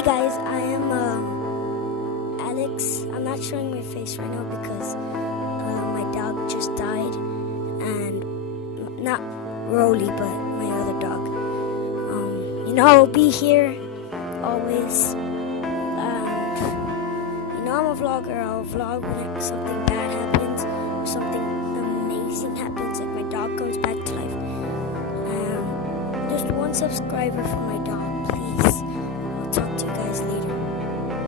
Hey guys, I am Alex. I'm not showing my face right now because my dog just died, and not Rolly, but my other dog. I'll be here always. I'm a vlogger. I'll vlog when something bad happens or something amazing happens, like my dog comes back to life. Just one subscriber for my dog.